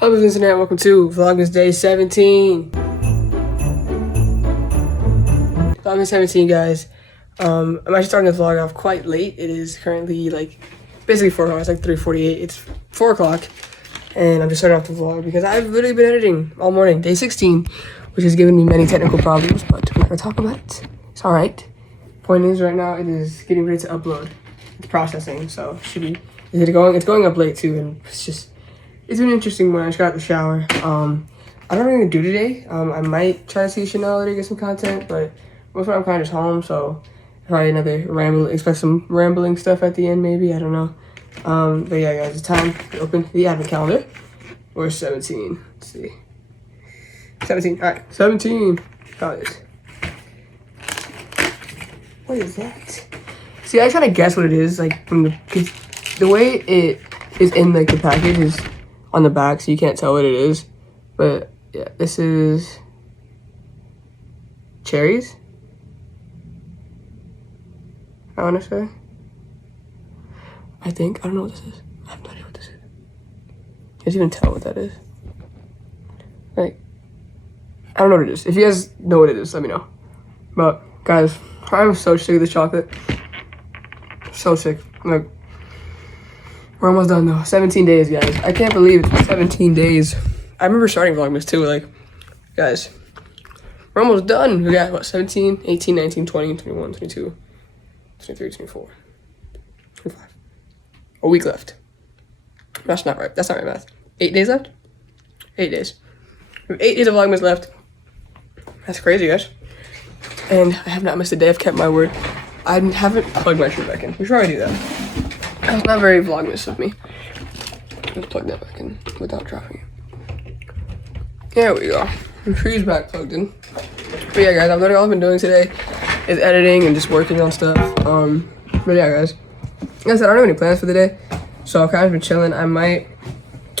Hello, internet. Welcome to Vlogmas Day 17. Vlogmas 17, guys. I'm actually starting the vlog off quite late. It is currently basically 4 o'clock. It's like 3:48. It's 4 o'clock, and I'm just starting off the vlog because I've literally been editing all morning. Day 16, which has given me many technical problems, but we're not gonna talk about it. It's all right. Point is, right now it is getting ready to upload. It's processing, so it should be. It's going up late too, and it's been interesting when I just got out the shower. I don't know what I'm gonna do today. I might try to see Chanel later, get some content, but most of the time I'm kind of just home, so probably expect some rambling stuff at the end maybe, I don't know. But yeah, guys, it's time to open the advent calendar. We're 17, let's see. 17, all right, 17, got it. What is that? See, I try to guess what it is, from the way it is in the package is on the back, so you can't tell what it is. But yeah, this is cherries, I want to say. I don't know what this is. I have no idea what this is. Can't even tell what that is. I don't know what it is. If you guys know what it is, let me know. But guys, I'm so sick of this chocolate. So sick. We're almost done though. 17 days, guys. I can't believe it's 17 days. I remember starting Vlogmas too. Guys, we're almost done. We got, 17, 18, 19, 20, 21, 22, 23, 24, 25. A week left. That's not right. That's not right math. 8 days left? 8 days. We have 8 days of Vlogmas left. That's crazy, guys. And I have not missed a day. I've kept my word. I haven't plugged my shirt back in. We should probably do that. That's not very Vlogmas of me. Let's plug that back in without dropping it. There we go. The tree's back plugged in. But yeah, guys, all I've been doing today is editing and just working on stuff. But yeah, guys. Like I said, I don't have any plans for the day, so I've kind of been chilling. I might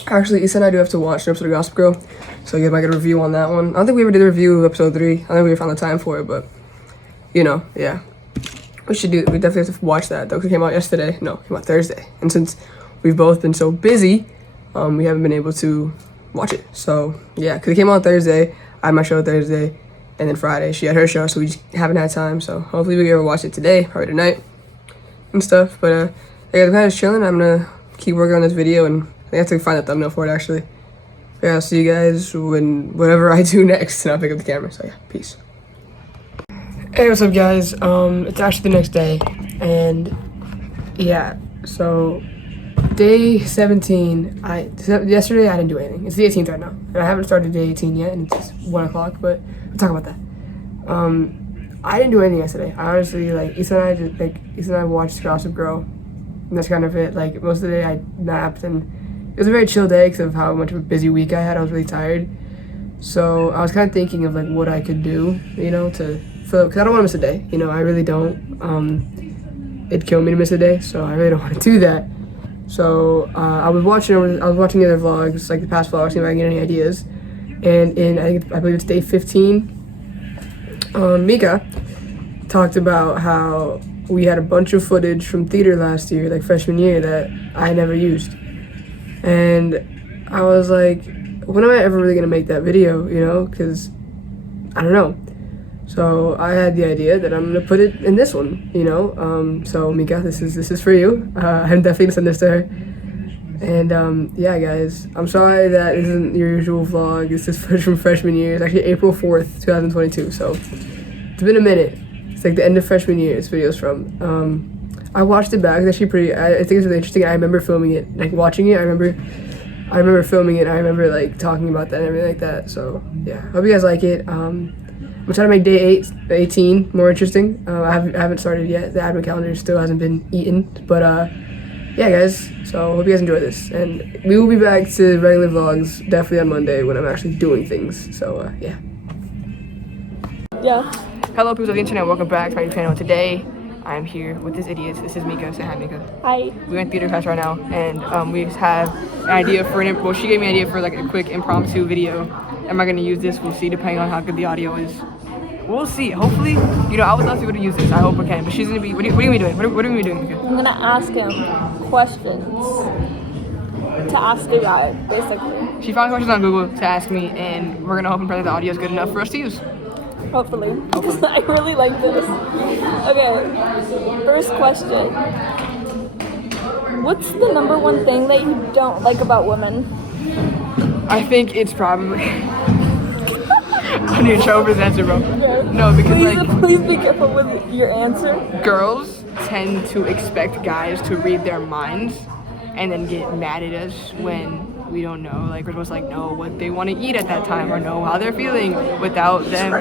actually, Issa and I do have to watch an episode of Gossip Girl, so I might get a review on that one. I don't think we ever did a review of episode 3. I don't think we ever found the time for it, but yeah. We definitely have to watch that though, because it came out yesterday. No, it came out Thursday. And since we've both been so busy, we haven't been able to watch it. So yeah, because it came out Thursday. I had my show Thursday, and then Friday she had her show, so we just haven't had time. So hopefully we can ever watch it today, probably tonight, and stuff. But yeah, I'm kind of chilling. I'm gonna keep working on this video, and I have to find a thumbnail for it actually. But yeah, I'll see you guys whatever I do next, and I'll pick up the camera. So yeah, peace. Hey, what's up, guys? It's actually the next day, and yeah, so day 17. Yesterday I didn't do anything. It's the 18th right now, and I haven't started day 18 yet, and it's 1 o'clock. But we'll talk about that. I didn't do anything yesterday. I honestly Issa and I watched Gossip Girl, and that's kind of it. Most of the day I napped, and it was a very chill day because of how much of a busy week I had. I was really tired, so I was kind of thinking of what I could do, to. Because I don't want to miss a day, I really don't. It'd kill me to miss a day, so I really don't want to do that. So I was watching the other vlogs, the past vlogs, seeing if I can get any ideas. And I believe it's day 15, Mika talked about how we had a bunch of footage from theater last year, freshman year, that I never used. And I was like, when am I ever really gonna make that video? Because I don't know. So I had the idea that I'm gonna put it in this one, So Mika, this is for you. I'm definitely gonna send this to her. And yeah, guys, I'm sorry that isn't your usual vlog. This is footage from freshman year. It's actually April 4th, 2022. So it's been a minute. It's the end of freshman year. This video's from. I watched it back. It's actually pretty. I think it's really interesting. I remember filming it, watching it. I remember filming it. I remember talking about that and everything like that. So yeah, hope you guys like it. I'm trying to make day 18 more interesting. I haven't started yet. The advent calendar still hasn't been eaten. But yeah, guys. So hope you guys enjoy this. And we will be back to regular vlogs definitely on Monday when I'm actually doing things. So yeah. Yeah. Hello, people of the internet. Welcome back to my channel. Today, I'm here with this idiot. This is Mika. Say hi, Mika. Hi. We're in theater class right now, and we have an idea for she gave me an idea for a quick impromptu video. Am I gonna use this? We'll see, depending on how good the audio is. We'll see. Hopefully, I would love to be able to use this. I hope I can. But she's gonna be. What are we doing? What are we doing? Mika? I'm gonna ask him questions. to ask a guy, basically. She found questions on Google to ask me, and we're gonna hope and pray that the audio is good enough for us to use. Hopefully. Because I really like this. Okay, first question. What's the number one thing that you don't like about women? I think it's probably... I need to show over this answer, bro. Okay. No, because Please be careful with your answer. girls tend to expect guys to read their minds and then get mad at us when we don't know. Like, we're supposed to know what they want to eat at that time or know how they're feeling without them.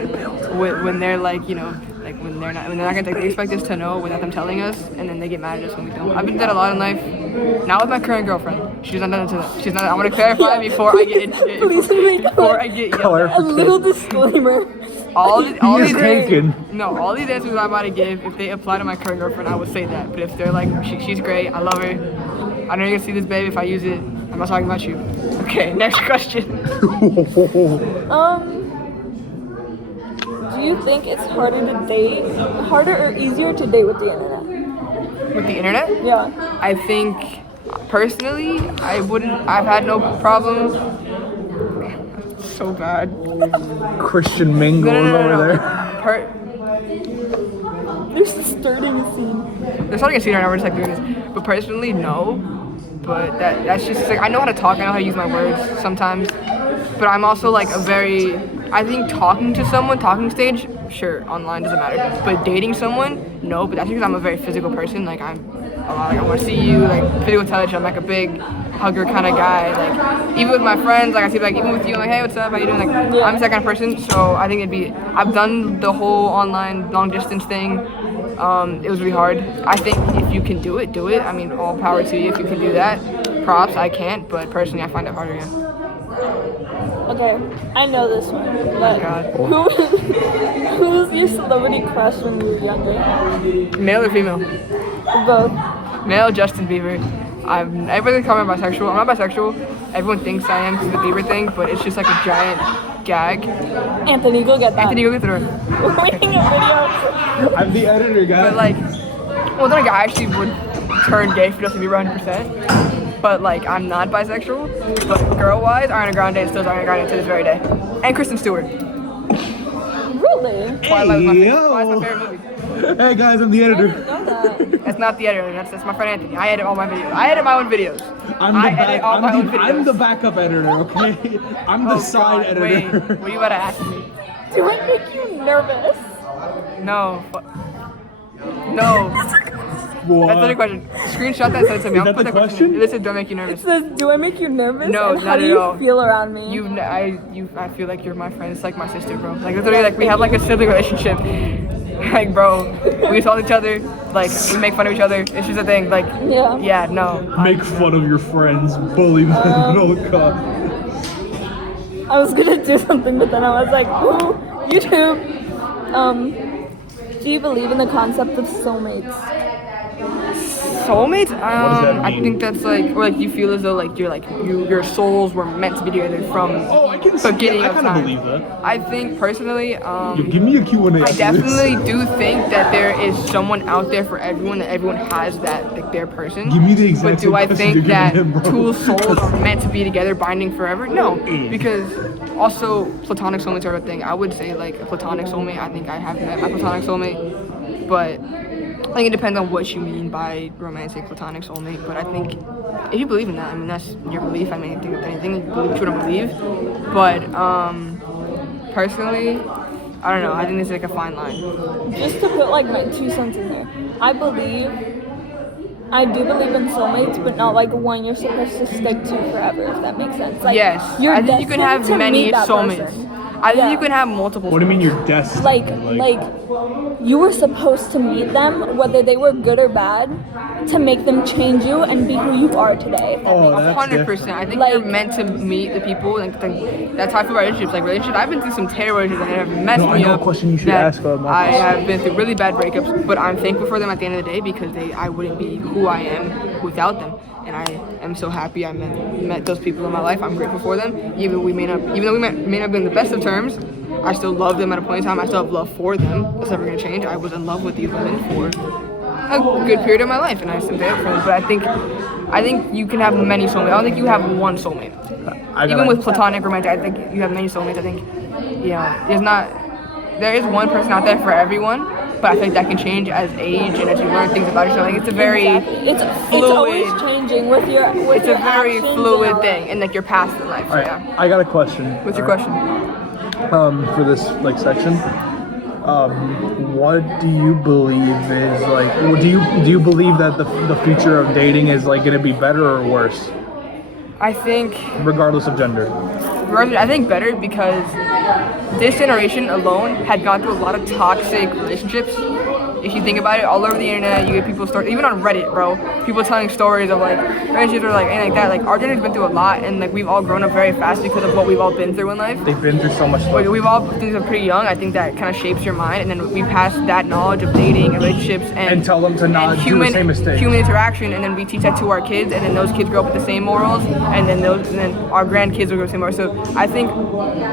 When they're like, when they're not gonna they expect us to know without them telling us, and then they get mad at us when we don't. I've been that a lot in life. Not with my current girlfriend. She's not done it to that. She's not. I want to clarify before I get before I get a little disclaimer. all these all these answers I'm about to give, if they apply to my current girlfriend, I would say that. But if they're like, she's great, I love her, I know you're gonna see this baby if I use it, I'm not talking about you. Okay, next question. Do you think it's harder or easier to date with the internet? With the internet? Yeah. I think, personally, I've had no problems. So bad. Christian Mingle over there. They're starting a scene. They're starting a scene right now, we're just doing this. But personally, no. But that's just I know how to talk, I know how to use my words sometimes. But I'm also I think talking stage, sure, online doesn't matter. But dating someone, no. But that's because I'm a very physical person. I want to see you, physical touch. I'm a big hugger kind of guy. Even with my friends, I see even with you, I'm hey, what's up? How you doing? I'm just that kind of person. So I think I've done the whole online long distance thing. It was really hard. I think if you can do it, do it. I mean, all power to you if you can do that. Props, I can't, but personally, I find it harder. Yeah. Okay, I know this one, but God. who's your celebrity crush when you were younger? Male or female? Both. Male, Justin Bieber. Everybody call me bisexual. I'm not bisexual. Everyone thinks I am because of the Bieber thing, but it's just a giant gag. Anthony, go get that. Anthony, go get the door. We're making a video. I'm the editor, guys. But then I actually would turn gay for Justin Bieber 100%. But I'm not bisexual. But girl-wise, Ariana Grande is still Ariana Grande to this very day. And Kristen Stewart. Really? Twilight was my favorite movie. Hey guys, I'm the editor. I didn't know that. That's not the editor. That's my friend Anthony. I edit all my videos. I edit my own videos. I'm the backup editor, okay? I'm the side editor. Wait, what are you about to ask me? Do I make you nervous? No. No. What? That's not a question. Screenshot that and send it to me. Is that the question? Listen, do I make you It nervous? says, do I make you nervous? No, and how not do at you all. feel around me? I feel like you're my friend. It's like my sister, bro. Literally, we have a sibling relationship. Bro, we insult each other. We make fun of each other. It's just a thing. Yeah, no. Make fun of your friends, bully them. Oh god. I was gonna do something, but then I was like, ooh, YouTube. Do you believe in the concept of soulmates? Soulmates? What does that mean? I think that's you feel as though your souls were meant to be together from beginning of time. I kind of believe that. I think personally, Give me a Q&A. I definitely do think that there is someone out there for everyone, that everyone has that their person. Give me the exact But do I same think question that you're giving him, bro. two souls are meant to be together, binding forever? No, because also platonic soulmates are a thing. I would say a platonic soulmate. I think I have met my platonic soulmate, but I think it depends on what you mean by romantic platonic soulmate. But I think if you believe in that, I mean that's your belief. I mean, I think with anything, you believe what you don't believe. But personally, I don't know. I think this is a fine line. Just to put my 2 cents in there, I do believe in soulmates, but not one you're supposed to stick to forever, if that makes sense. Yes, you're I think you can have destined to many meet that soulmates. person. I think you can have multiple. What do you mean you're destined? You were supposed to meet them, whether they were good or bad, to make them change you and be who you are today. if that makes sense. 100%. I think you're meant to meet the people. That's how I feel about relationships. I've been through some terrible relationships that have messed me I know up. a question you should ask Marcus. I have been through really bad breakups, but I'm thankful for them at the end of the day because I wouldn't be who I am without them. And I am so happy I met those people in my life. I'm grateful for them. Even though we may not be in the best of terms, I still love them at a point in time. I still have love for them. That's never gonna change. I was in love with these women for a good period of my life, and I still there for them. But I think I think you can have many soulmates. I don't think you have one soulmate. Even with platonic romantic, I think you have many soulmates. I think, there is one person out there for everyone, but I think that can change as age and as you learn things about yourself. Like it's a very it's always changing with your it's a very fluid thing, and like your past in life. All right, I got a question. What's your question? For this section, what do you believe is do you believe that the future of dating is going to be better or worse? I think regardless of gender. I think better because this generation alone had gone through a lot of toxic relationships. If you think about it, all over the internet, you get people even on Reddit, bro. People telling stories of relationships or anything like that. Like our generation's been through a lot, and we've all grown up very fast because of what we've all been through in life. They've been through so much stuff. We've all been through pretty young. I think that kind of shapes your mind, and then we pass that knowledge of dating and relationships and tell them to not do the same mistakes. Human interaction, and then we teach that to our kids, and then those kids grow up with the same morals, and then our grandkids will grow up with the same morals. So I think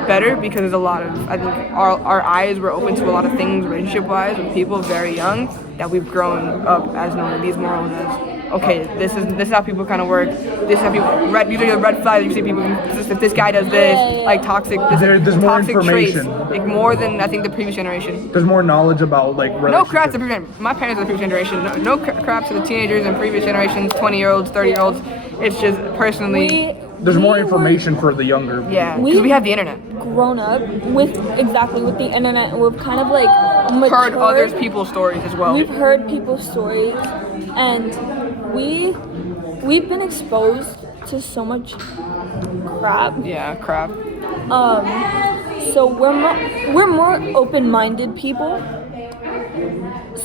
better because there's a lot of our eyes were open to a lot of things relationship-wise with people very young that we've grown up as knowing these morals as okay, this is how people kind of work. This is how people these are the red flags you see people. If this guy does this, toxic. There's more toxic information. Traits, more than I think the previous generation. There's more knowledge about No crap to the previous. My parents are the previous generation. No crap to the teenagers and previous generations, 20-year-olds, 30-year-olds. It's just personally. There's more information for the younger. Yeah, because we have the internet. Grown up with the internet. We've kind of matured. Heard other people's stories as well. We've heard people's stories, and we've been exposed to so much crap. Yeah, crap. So we're more open-minded people.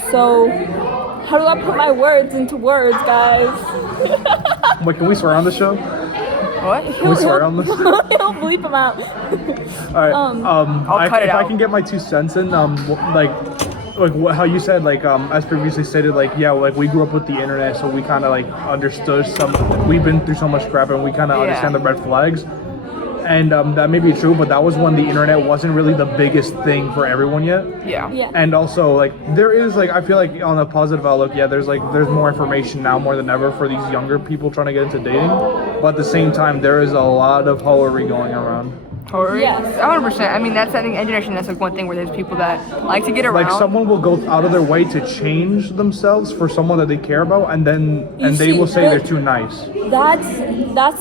So how do I put my words into words, guys? Wait, can we swear on the show? What? Can we swear on this? He'll bleep them out. Alright, I'll cut it out. If I can get my 2 cents in, how you said, as previously stated, we grew up with the internet, so we kind of understood we've been through so much crap, and we kind of understand the red flags. And that may be true, but that was when the internet wasn't really the biggest thing for everyone yet. Yeah. And also, there is, I feel like on a positive outlook, there's more information now more than ever for these younger people trying to get into dating. But at the same time, there is a lot of hoery going around. Hoery? Yes. 100%. I mean, that's, I think, generation, that's one thing where there's people that like to get around. Someone will go out of their way to change themselves for someone that they care about, and they will say they're too nice. That's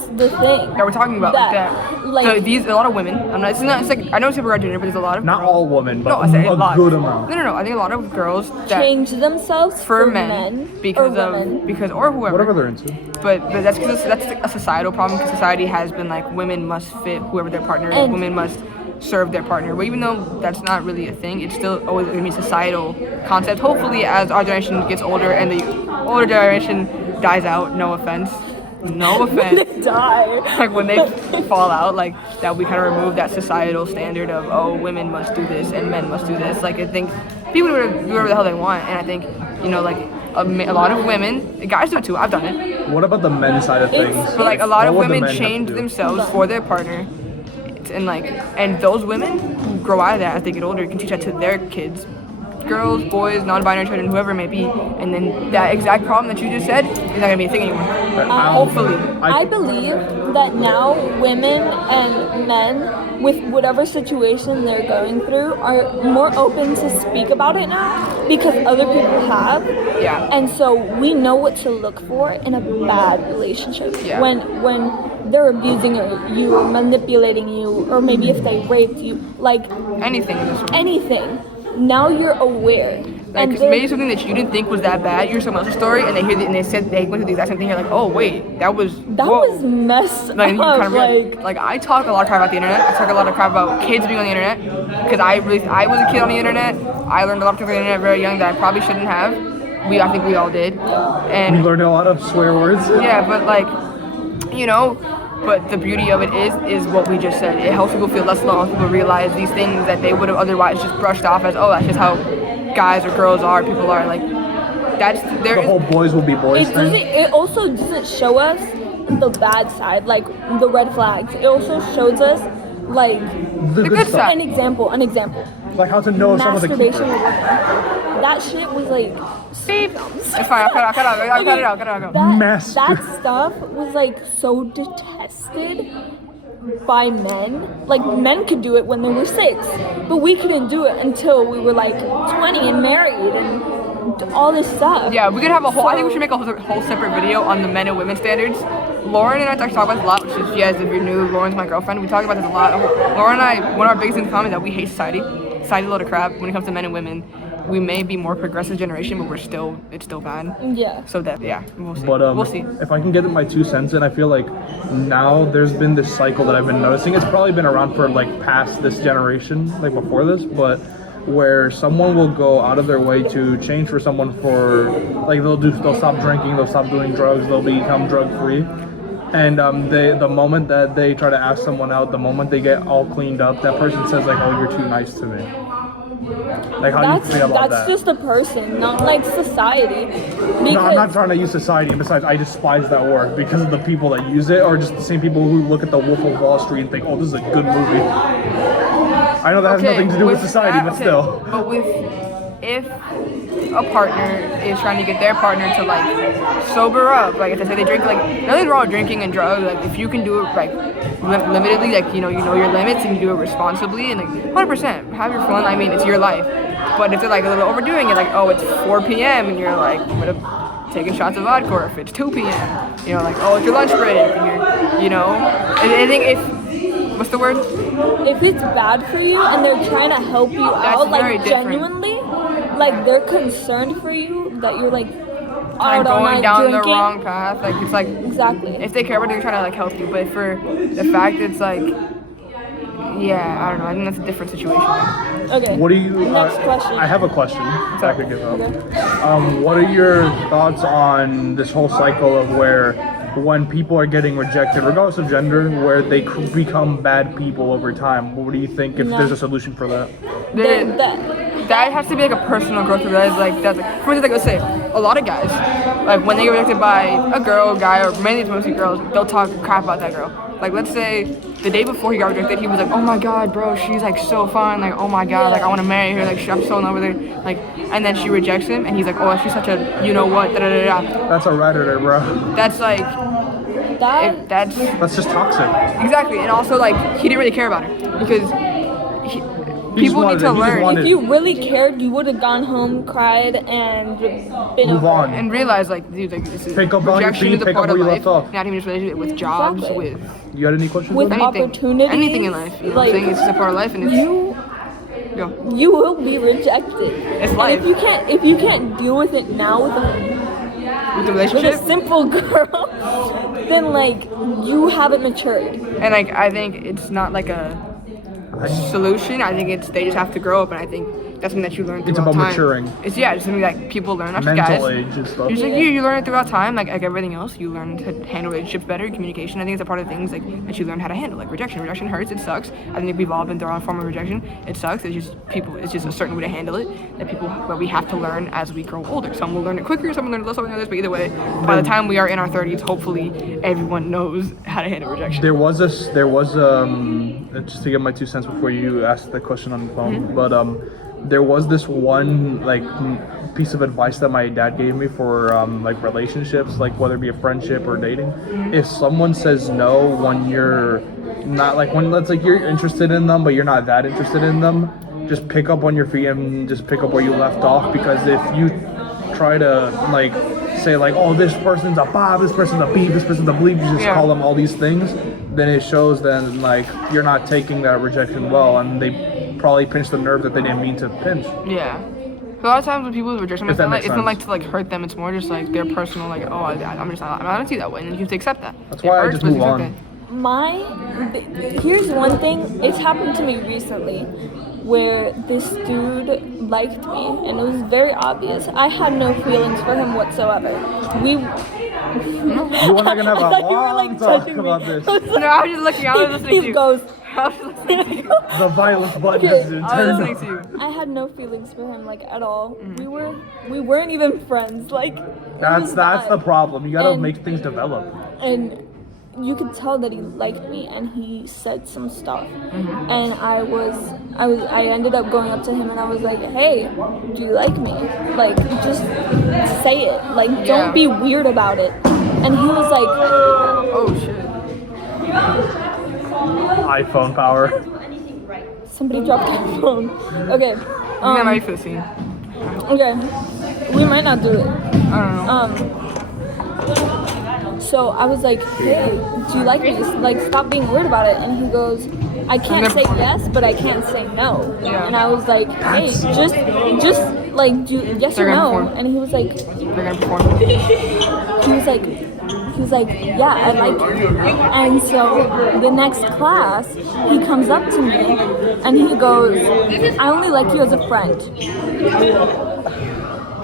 the thing. Yeah, we're talking about that. So a lot of women. I know people are gender, but there's a lot of not girls. all women, but a lot. Good amount. No. I think a lot of girls that change themselves for men because or whoever. Whatever they're into. But that's because that's a societal problem. Because society has been women must fit whoever their partner is. Women must serve their partner. But even though that's not really a thing, it's still always going to be a societal concept. Hopefully, as our generation gets older and the older generation dies out, no offense. Die. When they fall out, that we kind of remove that societal standard of women must do this and men must do this. I think people do whatever the hell they want, and I think a lot of women, guys do it too. I've done it. What about the men's side of things? But a lot of women change themselves for their partner, and those women who grow out of that as they get older can teach that to their kids. Girls, boys, non-binary children, whoever it may be, and then that exact problem that you just said is not gonna be a thing anymore. Hopefully. I believe that now women and men, with whatever situation they're going through, are more open to speak about it now because other people have. Yeah. And so we know what to look for in a bad relationship. Yeah. When they're abusing you or manipulating you, or maybe if they raped you, anything in this world. Anything. Now you're aware. Because maybe something that you didn't think was that bad, you hear someone else's story, and they hear and they went through the exact same thing. You're like, oh wait, that was messed up. You kind of I talk a lot of crap about the internet. I talk a lot of crap about kids being on the internet because I was a kid on the internet. I learned a lot of things on the internet very young that I probably shouldn't have. I think we all did. And we learned a lot of swear words. Yeah, but But the beauty of it is what we just said. It helps people feel less alone. People realize these things that they would have otherwise just brushed off as, that's just how guys or girls are. People are the whole boys will be boys thing. It also doesn't show us the bad side, the red flags. It also shows us the good side. An example. Like how to know if someone's a masturbation keeper. would work. That shit was like. Beep. It's fine. I'll cut it out. That stuff was like so detested by men. Like men could do it when they were 6, but we couldn't do it until we were like 20 and married and all this stuff. Yeah, we could have a whole. I think we should make a whole separate video on the men and women standards. Lauren and I talk about this a lot. Which is, yes, if you're new, Lauren's my girlfriend. We talk about this a lot. Lauren and I, one of our biggest things in common is that we hate society. Society's a load of crap when it comes to men and women. We may be more progressive generation, but it's still bad. Yeah. So that, yeah, we'll see. But we'll see. If I can get my 2 cents in, I feel like now there's been this cycle that I've been noticing. It's probably been around for like past this generation, like before this, but where someone will go out of their way to change for someone for like they'll stop drinking, they'll stop doing drugs, they'll become drug free. And the moment that they try to ask someone out, the moment they get all cleaned up, that person says like, "Oh, you're too nice to me." Like how do you feel about that? That's just a person, not like society. No, I'm not trying to use society, and besides, I despise that word because of the people that use it, or just the same people who look at the Wolf of Wall Street and think, "Oh, this is a good movie." I know that has nothing to do with society, but still. But if a partner is trying to get their partner to like sober up, like if they say they drink, like nothing wrong with drinking and drugs. Like if you can do it like limitedly, like you know your limits and you do it responsibly, and like 100% have your fun. I mean, it's your life. But if they're like a little overdoing it, like oh it's 4 p.m. and you're like taking shots of vodka, or if it's 2 p.m. you know like oh it's your lunch break, and you're I think if what's the word? If it's bad for you and they're trying to help you out, like genuinely, like they're concerned for you that you're like out all going night down drinking. the wrong path, like it's like Exactly. if they care about it, they're trying to like help you. But for the fact it's like, yeah, I don't know. I think that's a different situation. Okay. What do you? Next question. I have a question. If I could give up. Okay. What are your thoughts on this whole cycle of where when people are getting rejected, regardless of gender, where they become bad people over time? What do you think if there's a solution for that? That has to be like a personal growth. That is like that's like for instance, like let's say a lot of guys, like when they get rejected by a girl, guy, or mainly it's mostly girls, they'll talk crap about that girl. Like let's say the day before he got rejected, he was like, "Oh my god, bro, she's like so fun. Like oh my god, like I want to marry her. Like I'm so in love with her." Like and then she rejects him, and he's like, "Oh, she's such a you know what." Da da da da. That's a redditor, bro. That's like. That's just toxic. Exactly, and also like he didn't really care about her because people need to learn. If you really cared, you would have gone home, cried, and been move on and realized like, dude, like this is pick up on your feet, pick up where you left off. Not even just relationship with jobs, Exactly. with You had any questions? with anything, opportunities, anything in life. You know what I'm saying? It's just a part of life, and it's you will be rejected. It's life. And if you can't deal with it now with the a relationship. simple girl, then like you haven't matured. And like I think it's not like a solution. I think they just have to grow up, and I think that's something that you learn throughout time. It's about maturing. It's something that people learn. Not just Mental guys. age and stuff. Just like you learn it throughout time, like everything else. You learn to handle relationships better, communication. I think it's a part of things like that you learn how to handle, like rejection. Rejection hurts. It sucks. I think we've all been through a form of rejection. It sucks. It's just people. It's just a certain way to handle it that we have to learn as we grow older. Some will learn it quicker. Some will learn it less over others. But either way, by the time we are in our 30s, hopefully everyone knows how to handle rejection. There was just to get my 2 cents before you asked the question on the phone, but there was this one like piece of advice that my dad gave me for like relationships, like whether it be a friendship or dating. If someone says no when you're not like when let's like you're interested in them but you're not that interested in them, just pick up on your feet and just pick up where you left off, because if you try to like say like, oh, this person's a Bob, this person's a beep, this person's a bleep, you just call them all these things, then it shows then like you're not taking that rejection well, and they probably pinched the nerve that they didn't mean to pinch. Yeah. So a lot of times when people reject someone, it's not like to like hurt them. It's more just like their personal like, oh, I'm not see that way, and you have to accept that. That's why I just move on. Here's one thing. It's happened to me recently, where this dude liked me, and it was very obvious. I had no feelings for him whatsoever. You and I can have a long talk about this. No, I was just looking. I was listening to you. The violence button has been turned on. I had no feelings for him like at all. We weren't even friends. Like that's the problem. You gotta make things develop. And you could tell that he liked me, and he said some stuff, Mm-hmm. and I ended up going up to him and I was like, hey, do you like me? Like, just say it. Like, Yeah. don't be weird about it. And he was like, Oh shit. iPhone power. somebody dropped their phone. Okay. I'm not ready for the scene. Okay. We might not do it. I don't know. So I was like, hey, do you like me? Like, stop being weird about it. And he goes, I can't say yes, but I can't say no. Yeah. And I was like, hey, just like, do yes or They're gonna no? perform. And he was like, They're gonna perform. he was like, yeah, I like you. And so the next class, he comes up to me and he goes, I only like you as a friend.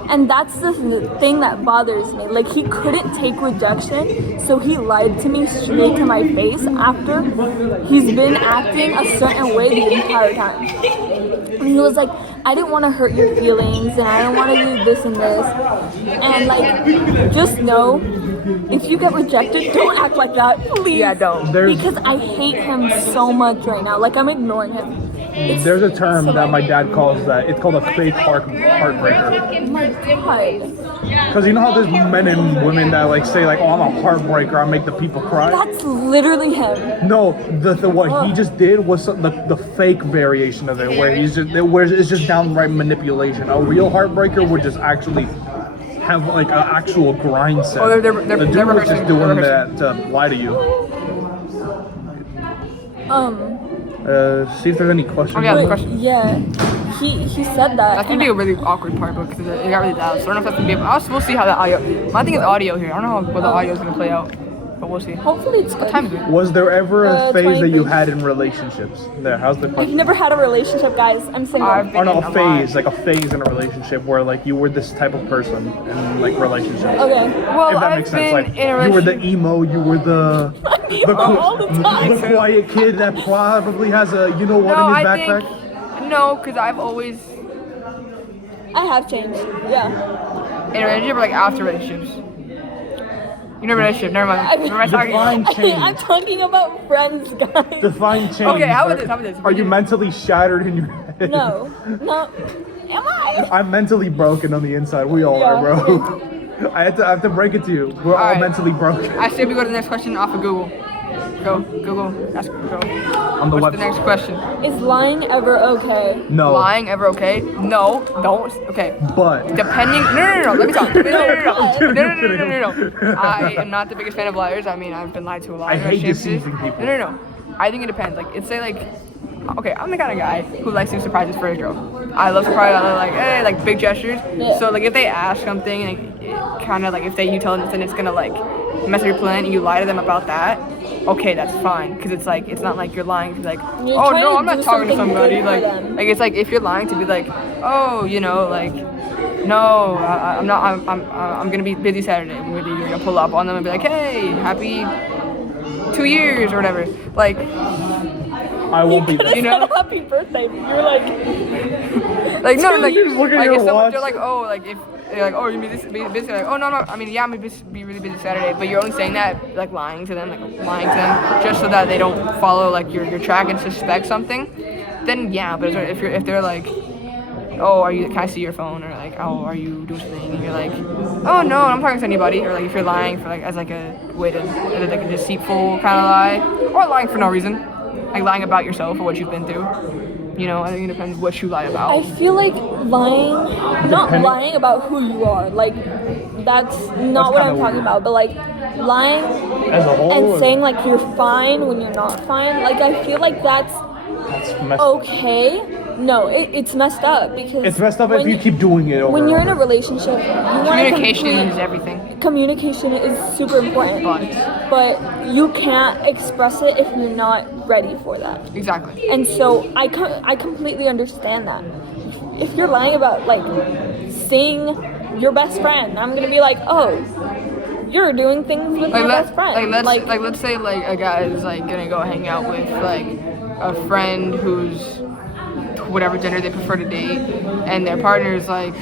And that's the thing that bothers me. Like, he couldn't take rejection, so he lied to me straight to my face after he's been acting a certain way the entire time. And he was like, I didn't want to hurt your feelings, and I don't want to do this and this. And, like, just know, if you get rejected, don't act like that, please. Yeah, don't. Because I hate him so much right now. Like, I'm ignoring him. There's a term that my dad calls that. It's called a fake heartbreaker. Oh my god. Because you know how there's men and women that like say like, oh, I'm a heartbreaker, I make the people cry. That's literally him. No, the what he just did was the fake variation of it, where it's just downright manipulation. A real heartbreaker would just actually have like an actual grind set. Oh, they're the dude was just doing that to lie to you. See if there's any questions. Oh, yeah, But, question. yeah, he said that. That's gonna be a really awkward part because it got really loud. So I don't know if that's gonna be. We'll see how the audio. My thing is audio here. I don't know how well the audio is gonna play out, but we'll see. Hopefully it's What good. time is it? Was there ever a phase 20 that you minutes. had in relationships? There, how's the I've question? never had a relationship, guys. I'm single. I've been Or no, in a a phase, lot. like a phase in a relationship where like you were this type of person in like relationships. Okay. Well, If that I've makes been sense, like in a you were the relationship. emo, you were the all the time. the quiet kid that probably has a you know what No, in his I backpack. think no, because I've always I have changed. Yeah. in a relationship or like after relationships. You know, relationship. Never mind. Never mind talking. Define change. I'm talking about friends, guys. Define change. Okay, how about this? How about this? Are you mentally shattered in your head? No. Am I? I'm mentally broken on the inside. We all are, bro. I have to break it to you. We're all Alright. mentally broken. I say we go to the next question off of Google. Go, Google. Ask, go. On the What's the website. next question? Is lying ever okay? No. Lying ever okay? No, don't. Okay. But Depending. No. Let me talk. No. kidding. I am not the biggest fan of liars. I mean, I've been lied to a lot. I in hate relationships. deceiving people. No. I think it depends. Like, it's say like, okay, I'm the kind of guy who likes to surprise his first girl. I love surprise. I love like, hey, like big gestures. Yeah. So like, if they ask something, like, kind of like if you tell them something, it's gonna like mess up your plan, and you lie to them about that. Okay, that's fine, because it's like it's not like you're lying to be like, You're oh trying no, to I'm not do talking to something somebody. good for Like them. it's like if you're lying to be like, oh, you know, like, no, I'm not. I'm gonna be busy Saturday. Maybe you're gonna pull up on them and be like, hey, happy 2 years or whatever. Like, I won't be there. You know? Happy birthday. You're like, no, like, You just look at like your if someone, watch. they're like, oh, like if they're like, oh, you be busy, like, oh no, I mean, yeah, I'm gonna be really busy Saturday, but you're only saying that like lying to them, just so that they don't follow like your track and suspect something. Then yeah, but if they're like, oh, can I see your phone, or like, oh, are you doing something, and you're like, oh no, I'm not talking to anybody, or like if you're lying for like as like a way to like a deceitful kind of lie, or lying for no reason, like lying about yourself or what you've been through. You know, I think it depends what you lie I about. feel like lying, not lying about who you are. Like, that's not what kinda I'm talking weird. about. But like, lying As a whole, and saying like you're fine when you're not fine. Like, I feel like that's that's messed up. okay. No, it's messed up because It's messed up if when you keep doing it over When and you're in a over. relationship, you want Communication is everything. Communication is super important, but you can't express it if you're not ready for that. Exactly. And so I completely understand that. If you're lying about like seeing your best friend, I'm gonna be like, oh, you're doing things with your best friend. Let's say like a guy is like gonna go hang out with like a friend who's whatever gender they prefer to date, and their partner's like,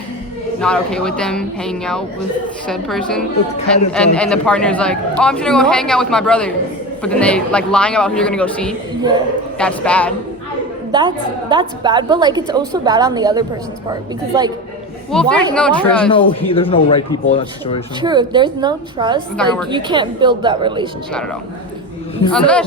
not okay with them hanging out with said person, and the partner's like, oh, I'm just gonna go hang out with my brother, but then they like lying about who you're gonna go see. Yeah. That's bad. That's bad, but like it's also bad on the other person's part because like. Well, if there's no trust, there's no right people in that situation. True, if there's no trust, not gonna like, work. you can't build that relationship. not at all.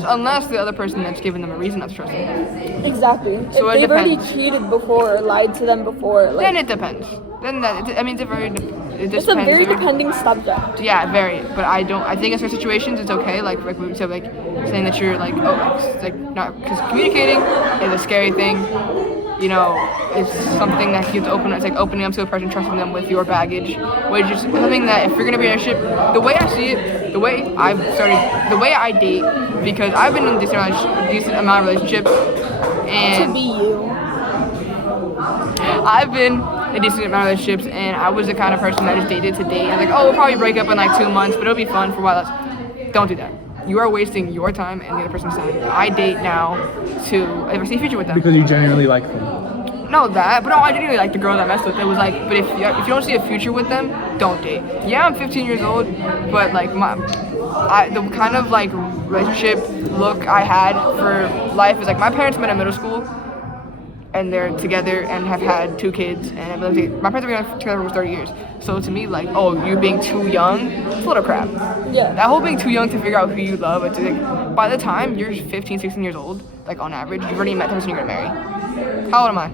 Unless the other person that's given them a reason not to trust them. Exactly. So if it they've already depends. cheated before or lied to them before, like, Then it depends. Then that I mean, it's a very depending subject. Yeah, very. But I think in certain situations it's okay. Like we said, like saying that you're like it's like not because communicating is a scary thing. You know, it's something that you have to open. It's like opening up to a person, trusting them with your baggage, which is something that if you're gonna be in a relationship, the way I see it, the way I date, because I've been in a decent amount of relationships, and To be you. I've been in a decent amount of relationships, and I was the kind of person that just dated to date. I'm like, oh, we'll probably break up in like 2 months, but it'll be fun for a while. Don't do that. You are wasting your time and the other person's time. I date now to ever see a future with them. Because you genuinely like them. No, that, but no, I didn't really like the girl that I messed with. It was like, but if you don't see a future with them, don't date. Yeah, I'm 15 years old, but like the kind of like relationship look I had for life is like my parents met in middle school, and they're together and have had 2 kids, and my parents have been together for 30 years. So to me, like, oh, you're being too young, it's a little crap. Yeah. That whole being too young to figure out who you love, it's like, by the time you're 15, 16 years old, like on average, you've already met the person you're gonna marry. How old am I?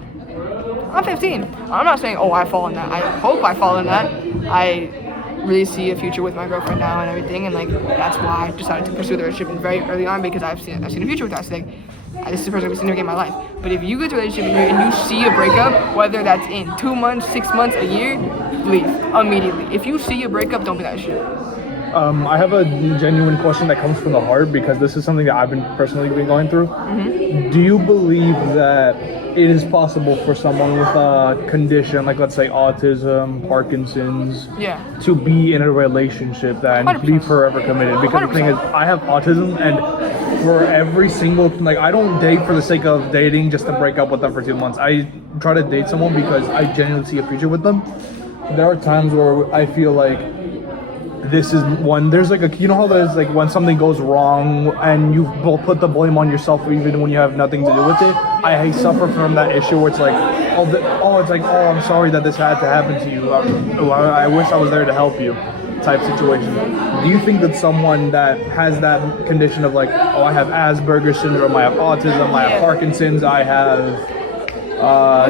I'm 15. I'm not saying, oh, I fall in that. I hope I fall in that. I really see a future with my girlfriend now and everything, and like that's why I decided to pursue the relationship very early on, because I've seen a future with that. So, like, this is the person I've seen in my life. But if you go to a relationship and you see a breakup, whether that's in 2 months, 6 months, a year, leave immediately. If you see a breakup, don't be that shit. I have a genuine question that comes from the heart, because this is something that I've been personally going through. Mm-hmm. Do you believe that it is possible for someone with a condition, like let's say autism, Parkinson's, to be in a relationship that and be forever committed? Because 100%. The thing is, I have autism, and for every single, like, I don't date for the sake of dating just to break up with them for 2 months. I try to date someone because I genuinely see a future with them. There are times where I feel like this is one, there's like a, you know how there's like when something goes wrong and you put the blame on yourself even when you have nothing to do with it. I suffer from that issue where it's like, I'm sorry that this had to happen to you. I wish I was there to help you type situation. Do you think that someone that has that condition of like, oh, I have Asperger's syndrome, I have autism, I have Parkinson's, I have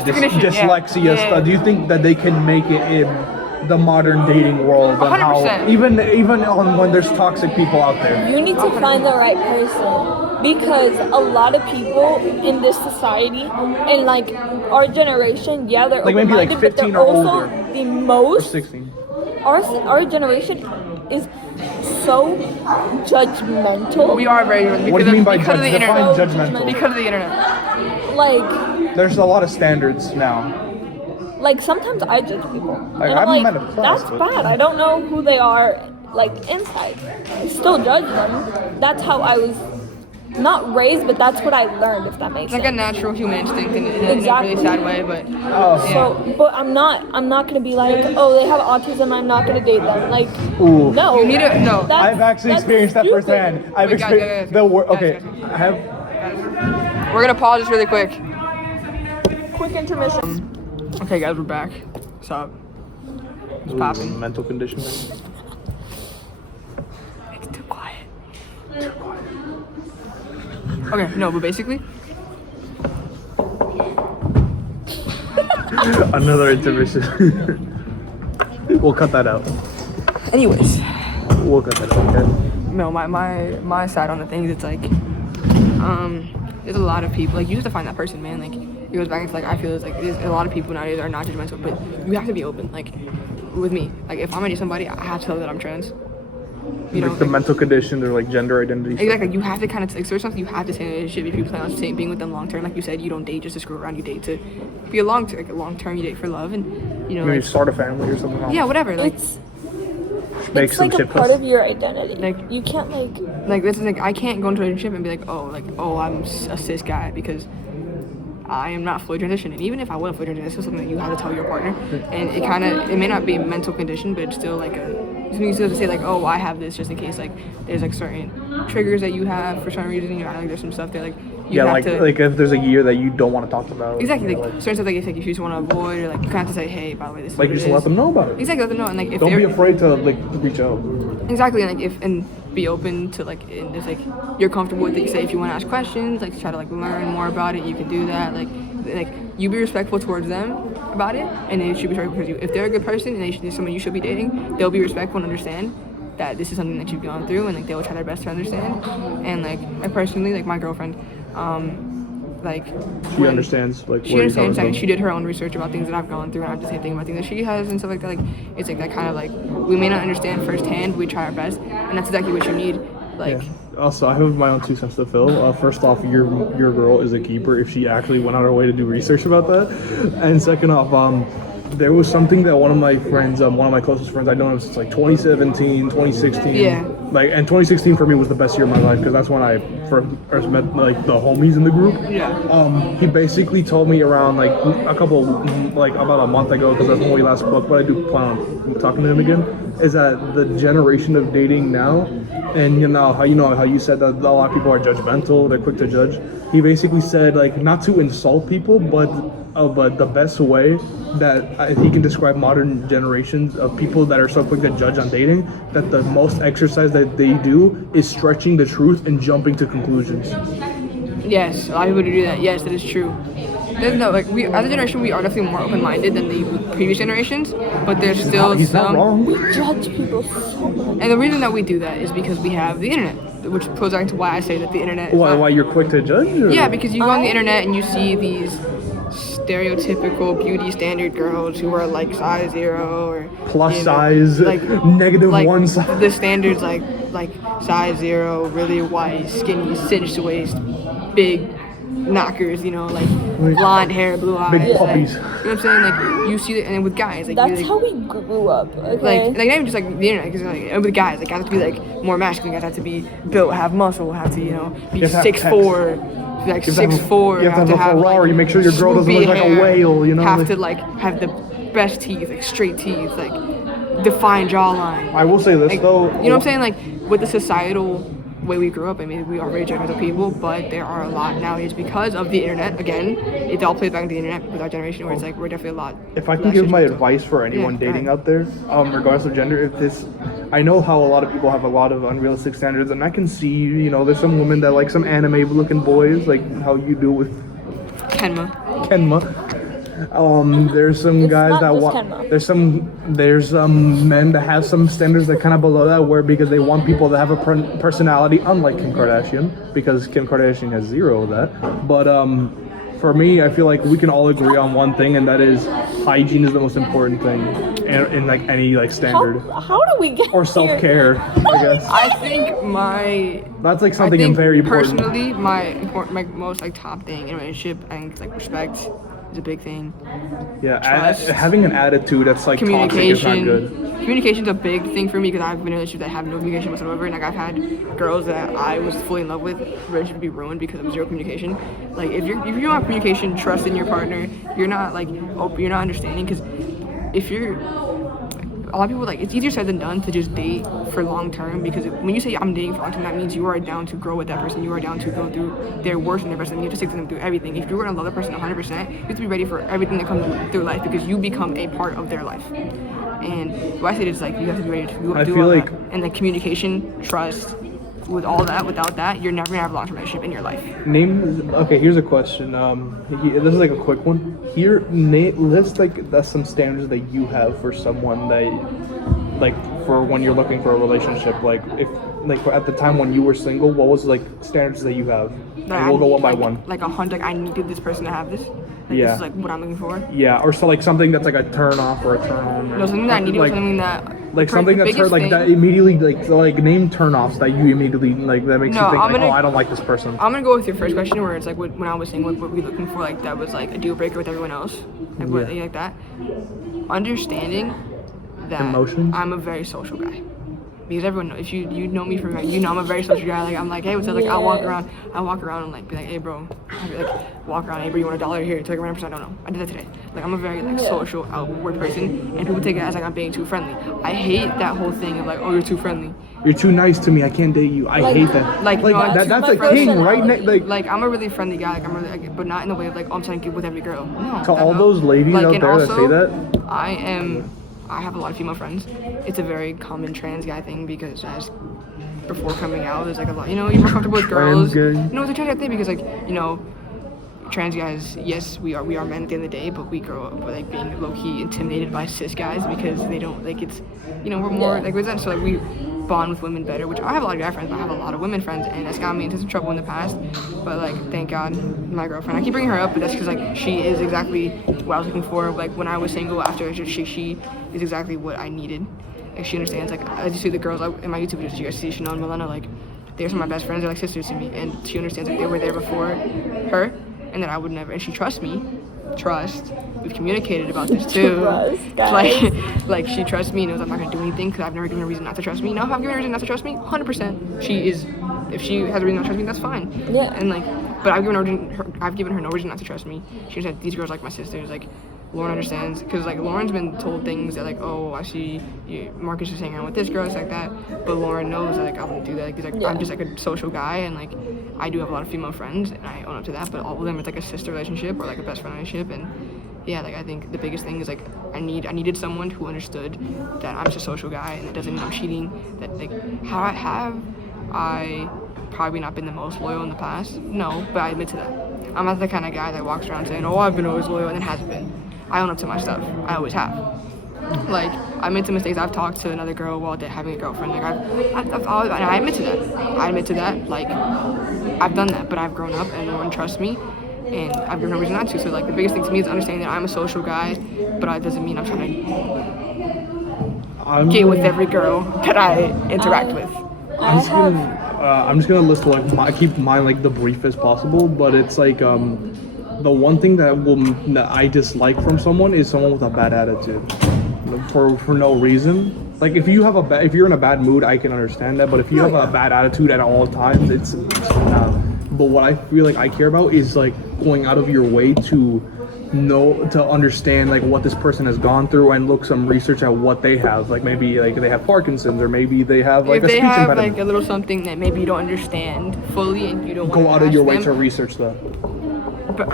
dyslexia stuff, do you think that they can make it in the modern dating world, and 100%. how even on when there's toxic people out there? You need to find the right person, because a lot of people in this society and like our generation, they're like maybe like 15 but they're or also older, the most. or 16. Our generation is so judgmental. We are very. What do you mean by judgmental? judgmental? Because of the internet. Like, there's a lot of standards now. Like, sometimes I judge people. Like, and I'm I haven't like, met a class, that's but- bad. I don't know who they are, like, inside. I still judge them. That's how I was not raised, but that's what I learned, if that makes It's like sense. a natural human instinct in a Exactly. really sad way, but So, but I'm not gonna be like, oh, they have autism, I'm not gonna date them. Like, Ooh. no. You need to- no. I've actually experienced that stupid. firsthand. I've Wait, guys, experienced guys, the word. guys, Okay, guys. I have. we're gonna pause this really quick. Quick intermission. Okay, guys, we're back. What's up? It's popping. Mental condition. It's too quiet. Okay, no, but basically, Another intermission. We'll cut that out. anyways, We'll cut that out. Okay. no, my side on the things, it's like, there's a lot of people, like, you have to find that person, man. Like, it goes back into, like, I feel it's like there's a lot of people nowadays are not judgmental, but you have to be open. Like, with me, like, if I'm gonna date somebody, I have to tell them that I'm trans. You know, Like the like, mental condition or like gender identity. exactly. You have to kind of, like, there's something you have to say in a relationship if you plan on being with them long term. Like you said, you don't date just to screw around. You date to be a long term. You date for love, and you know, Maybe like, start a family or something. yeah, whatever. Like, Make It's some like a shit part puss. of your identity. Like- you can't this is like, I can't go into a relationship and be like, oh, I'm a cis guy, because I am not fully transitioned. And even if I wasn't fully transitioned, it's still something that you have to tell your partner. And it may not be a mental condition, but it's still like you still have to say like, oh, I have this just in case like there's like certain triggers that you have for some reason. You know, like there's some stuff that like you have like to, like if there's a year that you don't want to talk about. Exactly, like certain stuff like if you just want to avoid, or like you kind of have to say, hey, by the way, this is Like what just it let is. them know about it. Exactly, let them know, and like if Don't be afraid to like reach out. Exactly, and like and be open to like and just like you're comfortable with it. You say if you want to ask questions, like try to like learn more about it, you can do that. Like you be respectful towards them about it, and they should be respectful towards you. If they're a good person and they're someone you should be dating, they'll be respectful and understand that this is something that you've gone through, and like they will try their best to understand. And like I personally, like my girlfriend, like she understands like she understands that she did her own research about things that I've gone through, and I have the same thing about things that she has and stuff like that. Like it's like that kind of like we may not understand firsthand, but we try our best, and that's exactly what you need. Like also, I have my own 2 cents to fill. First off, your girl is a keeper if she actually went out her way to do research about that, and second off, there was something that one of my friends, one of my closest friends, I know him since like 2017, 2016. Yeah. Like, and 2016 for me was the best year of my life because that's when I first met like the homies in the group. Yeah. He basically told me around like about a month ago, because that's when we last spoke, but I do plan on talking to him again, is that the generation of dating now, and how you said that a lot of people are judgmental, they're quick to judge. He basically said like not to insult people, but the best way that he can describe modern generations of people that are so quick to judge on dating, that the most exercise that they do is stretching the truth and jumping to conclusions. Yes, a lot of people do that. Yes, that is true. There's no like we as a generation we are definitely more open-minded than the previous generations, but there's still He's not some. wrong. We judge people so much. And the reason that we do that is because we have the internet, which goes back to why I say that the internet. Is Why you're quick to judge? Or? Yeah, because you go on the internet and you see these stereotypical beauty standard girls who are like size 0 or plus size, like -1 size. The standards like size 0, really white, skinny, cinched waist, big knockers, like blonde hair, blue eyes, big puppies. you know what I'm saying? Like you see it, and with guys, like That's how we grew up. Okay. like not even just like the internet, because like with guys, like guys have to be like more masculine, guys have to be built, have muscle, have to be 6'4". Like 6'4", you have to have a Ferrari. like, make sure your girl doesn't look like a whale. Have to like have the best teeth, like straight teeth, like defined jawline. I will say this like, though. You know what I'm saying? Like with the societal way we grew up, I mean, we are very judgmental people, but there are a lot nowadays because of the internet. Again, it all plays back to the internet with our generation, where it's like we're definitely a lot. If I can give my advice for anyone dating out there, regardless of gender, I know how a lot of people have a lot of unrealistic standards, and I can see, there's some women that like some anime-looking boys, like how you do with Kenma. There's some guys that want. There's some men that have some standards that kind of below that, where because they want people that have a personality, unlike Kim Kardashian, because Kim Kardashian has 0 of that. But for me, I feel like we can all agree on one thing, and that is hygiene is the most important thing in like any like standard. How do we get or self-care, I guess. I think that's like something very important. Personally, my most like top thing in a relationship, I think it's like respect is a big thing. Yeah, having an attitude that's like toxic is not good. Communication's a big thing for me, because I've been in a relationship that have no communication whatsoever, and like I've had girls that I was fully in love with, relationship to be ruined because of 0 communication. Like if you don't have communication, trust in your partner, you're not like you're not understanding, because if you're a lot of people, like, it's easier said than done to just date for long term, because when you say I'm dating for long term, that means you are down to grow with that person, you are down to go through their worst and their best, and you have to stick to them through everything. If you're going to love that person 100%, you have to be ready for everything that comes through life, because you become a part of their life. And what I say is, like, you have to be ready to do all that. And the communication, trust, with all that, without that, you're never gonna have a long-term relationship in your life. Okay, here's a question. This is like a quick one. List like that's some standards that you have for someone that, like, for when you're looking for a relationship. Like, if like at the time when you were single, what was like standards that you have? And we'll go one by one. Like I needed this person to have this. Like, yeah. This is like what I'm looking for. Yeah, or so like something that's like a turn off or a turn on. No, something that I needed, like, something that. Like something that's hurt, like that immediately, like name turn-offs that you immediately, like, that makes you think, like, oh, I don't like this person. I'm gonna go with your first question, where it's like when I was saying what we looking for, like that was like a deal breaker with everyone else, like what like that. Understanding that emotions? I'm a very social guy. because everyone knows, if you know me from, you know, I'm a very social guy. Like, I'm like, hey, what's up? Like, I'll walk around and like be like, hey, bro. I'll be like, walk around, hey, bro, you want $1 here? Take a random person I don't know. I did that today. Like, I'm a very like social, outward person, and people take it as like I'm being too friendly. I hate that whole thing of like, oh, you're too friendly. You're too nice to me. I can't date you. I hate that. Like, no, that's a king, right? Like, I'm a really friendly guy. Like, I'm really, like, but not in the way of like, oh, I'm trying to get with every girl. No. To all those ladies like, out there also, that say that, I have a lot of female friends. It's a very common trans guy thing because as before coming out, there's like a lot. You know, you're more comfortable with girls. No, it's a trans guy thing because like, you know, trans guys, yes, we are men at the end of the day, but we grow up like being low-key intimidated by cis guys because they don't like it's, you know, we're more like with that, so like we bond with women better, which I have a lot of guy friends, but I have a lot of women friends, and that's got me into some trouble in the past. But like, thank God, my girlfriend, I keep bringing her up, but that's because like she is exactly what I was looking for. Like when I was single after she is exactly what I needed. Like she understands. Like as you see the girls in my YouTube videos, you guys see Chanel and Milena, like they're some of my best friends. They're like sisters to me, and she understands like they were there before her, and that I would never. And she trusts me. We've communicated about this too. Trust, guys. Like she trusts me, knows I'm not gonna do anything because I've never given her a reason not to trust me. Now if I've given her a reason not to trust me, 100%. She is, if she has a reason not to trust me, that's fine. Yeah. And like, but I've given her no reason not to trust me. She said these girls like my sisters. Like Lauren understands because like Lauren's been told things that like, oh, I see Marcus is hanging out with this girl, it's like that. But Lauren knows that like I wouldn't do that. Like, I'm just like a social guy, and like I do have a lot of female friends, and I own up to that. But all of them it's like a sister relationship or like a best friend relationship, and yeah, like I think the biggest thing is like I needed someone who understood that I'm just a social guy, and it doesn't mean I'm cheating. That like I probably not been the most loyal in the past? No, but I admit to that. I'm not the kind of guy that walks around saying, oh, I've been always loyal, and then hasn't been. I own up to my stuff. I always have. Like, I admit to mistakes. I've talked to another girl while having a girlfriend. Like, I admit to that. I admit to that. Like, I've done that, but I've grown up, and no one trusts me, and I've given no reason not to. So, like, the biggest thing to me is understanding that I'm a social guy, but that doesn't mean I'm trying to get with every girl that I interact with. I'm just gonna list like keep mine like the briefest possible, but it's like the one thing that I dislike from someone is someone with a bad attitude for no reason. Like if you're in a bad mood, I can understand that, but if you have a bad attitude at all times, it's but what I feel like I care about is like going out of your way to understand like what this person has gone through and look some research at what they have. Like maybe like they have Parkinson's, or maybe they have like a speech impediment. If they have like a little something that maybe you don't understand fully and you don't go out of your way to research that. But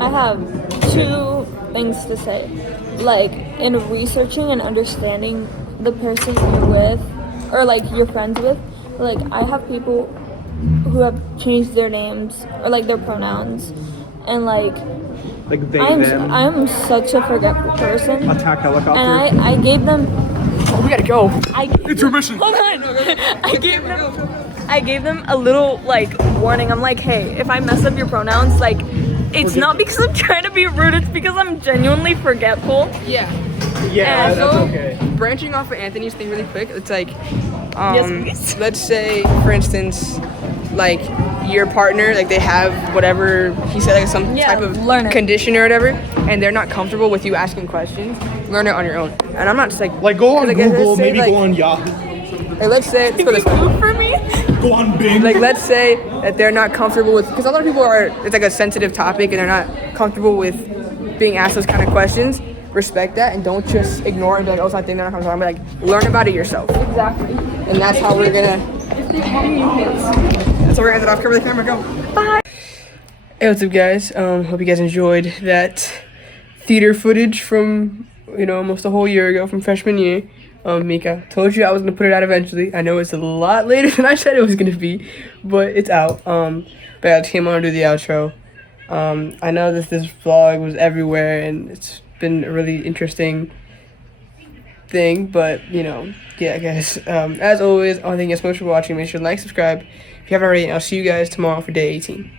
I have two things to say. Like in researching and understanding the person you're with or like you're friends with, like I have people who have changed their names or like their pronouns, and like they them. I'm such a forgetful person. Attack helicopter. And I gave them. Oh, we gotta go. Intermission. Hold on. I gave them a little like warning. I'm like, hey, if I mess up your pronouns, like it's not because I'm trying to be rude. It's because I'm genuinely forgetful. Yeah. Yeah, also, that's okay. Branching off of Anthony's thing really quick, it's like, Yes, please. let's say, for instance, like your partner, like they have whatever he said, like some type of condition or whatever, and they're not comfortable with you asking questions. Learn it on your own. And I'm not just like go on like, Google, maybe like, go on Yahoo. Like let's say let's put this for me. Go on Bing. Like let's say that they're not comfortable with, because a lot of people it's like a sensitive topic and they're not comfortable with being asked those kind of questions. Respect that and don't just ignore it and be like, oh, it's not thing that I'm comfortable with. But like learn about it yourself. Exactly. And that's how we're gonna end it off. Cover the camera, go. Bye. Hey, what's up guys? Hope you guys enjoyed that theater footage from almost a whole year ago from freshman year. Mika, told you I was gonna put it out eventually. I know it's a lot later than I said it was gonna be, but it's out. But I came on to do the outro. I know that this vlog was everywhere and it's been a really interesting thing, but yeah guys, as always, I want to thank you guys so much for watching. Make sure to like, subscribe if you haven't already, and I'll see you guys tomorrow for day 18.